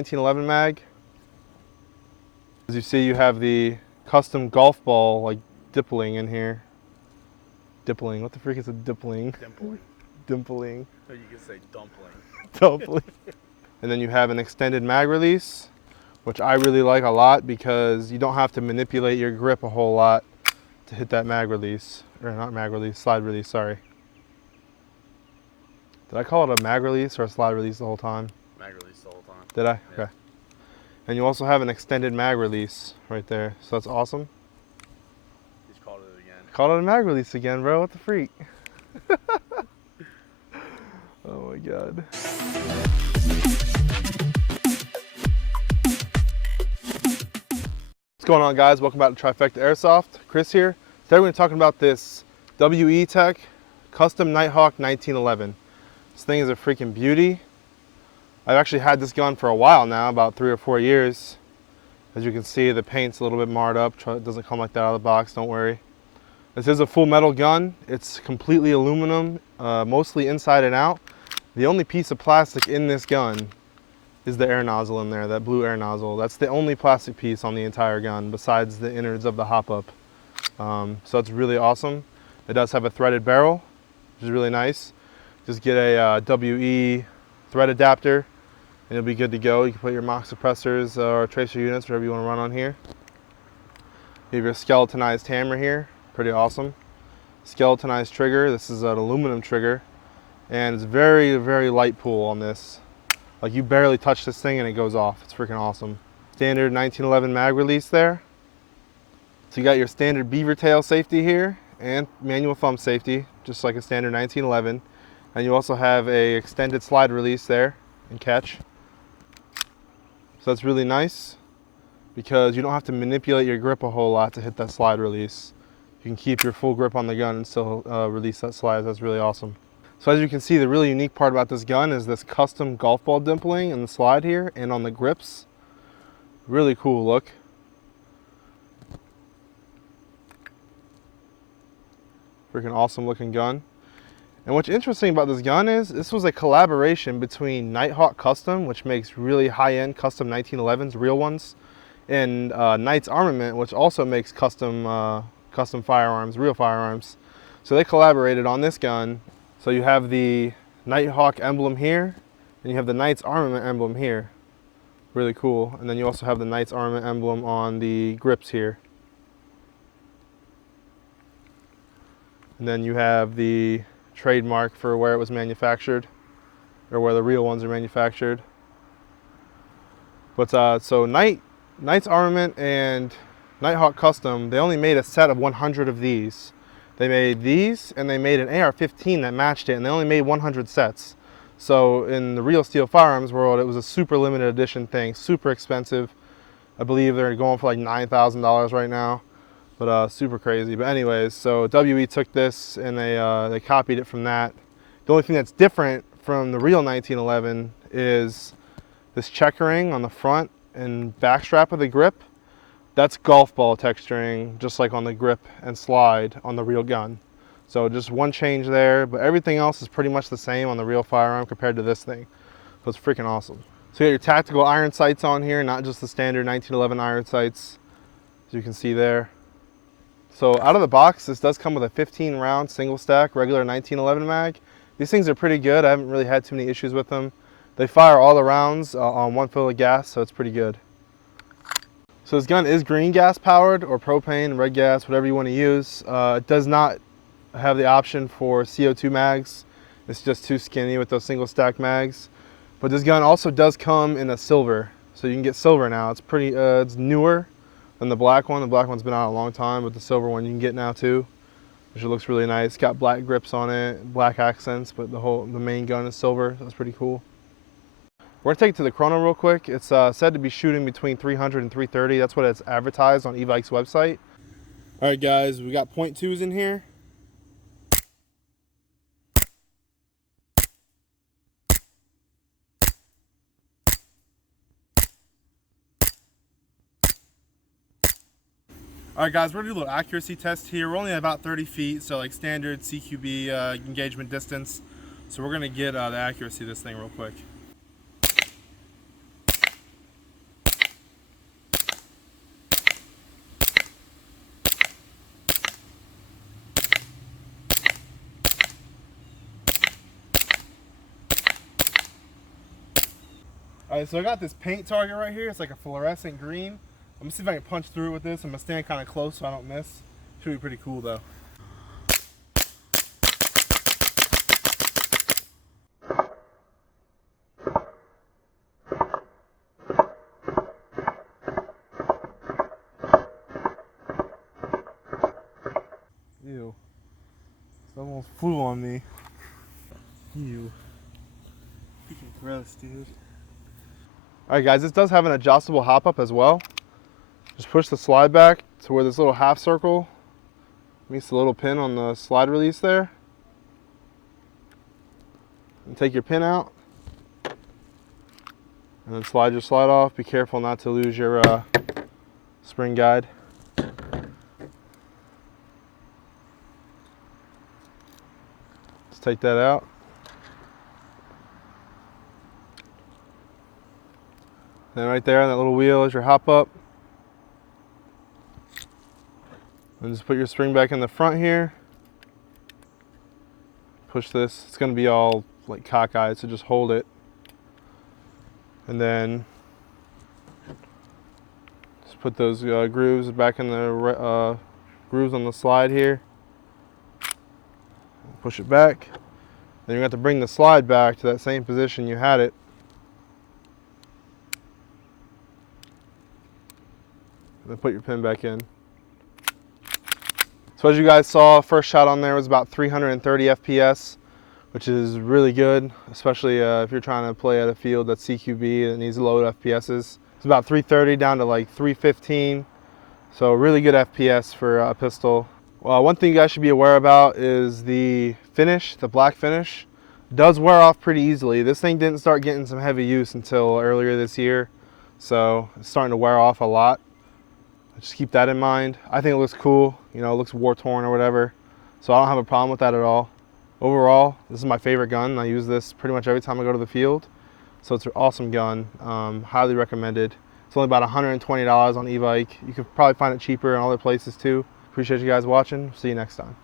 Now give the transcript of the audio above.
1911 mag. As you see, you have the custom golf ball like dippling in here. Dippling. What the freak is a dippling? Dimpling. Dimpling. Or you could say dumpling. Dumpling. And then you have an extended mag release, which I really like a lot because you don't have to manipulate your grip a whole lot to hit that mag release. Or not mag release, slide release, sorry. Did I call it a mag release or a slide release the whole time? Mag release the whole time. Did I? Yeah. Okay. And you also have an extended mag release right there, so that's awesome. You just called it again. Called it a mag release again, bro. What the freak? Oh my god. What's going on, guys? Welcome back to TriFecta Airsoft. Chris here. Today we're going to be talking about this WE Tech Custom KnightHawk 1911. This thing is a freaking beauty. I've actually had this gun for a while now, about 3 or 4 years. As you can see, the paint's a little bit marred up. It doesn't come like that out of the box, don't worry. This is a full metal gun. It's completely aluminum, mostly inside and out. The only piece of plastic in this gun is the air nozzle in there, that blue air nozzle. That's the only plastic piece on the entire gun besides the innards of the hop-up. So it's really awesome. It does have a threaded barrel, which is really nice. Just get a WE thread adapter and you'll be good to go. You can put your mock suppressors or tracer units, whatever you want to run on here. You have your skeletonized hammer here, pretty awesome. Skeletonized trigger, this is an aluminum trigger, and it's very, very light pull on this. Like you barely touch this thing and it goes off. It's freaking awesome. Standard 1911 mag release there. So you got your standard beaver tail safety here and manual thumb safety, just like a standard 1911. And you also have a extended slide release there and catch. So that's really nice because you don't have to manipulate your grip a whole lot to hit that slide release. You can keep your full grip on the gun and still release that slide. That's really awesome. So as you can see, the really unique part about this gun is this custom golf ball dimpling in the slide here and on the grips. Really cool look. Freaking awesome looking gun. And what's interesting about this gun is this was a collaboration between KnightHawk Custom, which makes really high-end custom 1911s, real ones, and Knight's Armament, which also makes custom firearms, real firearms. So they collaborated on this gun. So you have the KnightHawk emblem here, and you have the Knight's Armament emblem here. Really cool. And then you also have the Knight's Armament emblem on the grips here. And then you have the trademark for where it was manufactured, or where the real ones are manufactured. But so Knight's Armament and KnightHawk Custom, they only made a set of 100 of these. They made these and they made an AR-15 that matched it, and they only made 100 sets. So in the real steel firearms world, it was a super limited edition thing, super expensive. I believe they're going for like $9,000 right now, but super crazy. But anyways, so WE took this and they copied it from that. The only thing that's different from the real 1911 is this checkering on the front and back strap of the grip. That's golf ball texturing, just like on the grip and slide on the real gun. So just one change there, but everything else is pretty much the same on the real firearm compared to this thing. So it's freaking awesome. So you got your tactical iron sights on here, not just the standard 1911 iron sights, as you can see there. So out of the box, this does come with a 15-round single stack regular 1911 mag. These things are pretty good. I haven't really had too many issues with them. They fire all the rounds on one fill of gas, so it's pretty good. So this gun is green gas powered, or propane, red gas, whatever you want to use. It does not have the option for CO2 mags. It's just too skinny with those single stack mags. But this gun also does come in a silver, so you can get silver now. It's pretty, it's newer than the black one. The black one's been out a long time, but the silver one you can get now too, which looks really nice. Got black grips on it, black accents, but the main gun is silver. So that's pretty cool. We're gonna take it to the chrono real quick. It's said to be shooting between 300 and 330. That's what it's advertised on eVike's website. All right, guys, we got .2s in here. All right, guys, we're gonna do a little accuracy test here. We're only at about 30 feet, so like standard CQB engagement distance. So we're gonna get the accuracy of this thing real quick. Alright, so I got this paint target right here. It's like a fluorescent green. I'm gonna see if I can punch through with this. I'm gonna stand kind of close so I don't miss. Should be pretty cool though. Ew. It almost flew on me. Ew. Freaking gross, dude. Alright guys, this does have an adjustable hop up as well. Just push the slide back to where this little half circle meets the little pin on the slide release there. And take your pin out. And then slide your slide off. Be careful not to lose your spring guide. Let's take that out. Then right there on that little wheel is your hop up. And just put your spring back in the front here. Push this. It's going to be all like cockeyed, so just hold it. And then just put those grooves back in the grooves on the slide here. Push it back. Then you have to bring the slide back to that same position you had it. And then put your pin back in. So as you guys saw, first shot on there was about 330 FPS, which is really good, especially if you're trying to play at a field that's CQB and needs low FPSs. It's about 330 down to like 315, so really good FPS for a pistol. Well, one thing you guys should be aware about is the finish, the black finish, does wear off pretty easily. This thing didn't start getting some heavy use until earlier this year, so it's starting to wear off a lot. Just keep that in mind. I think it looks cool, you know, it looks war-torn or whatever, so I don't have a problem with that at all. Overall, this is my favorite gun. I use this pretty much every time I go to the field, so it's an awesome gun. Highly recommended. It's only about $120 on e-bike. You could probably find it cheaper in other places too. Appreciate you guys watching. See you next time.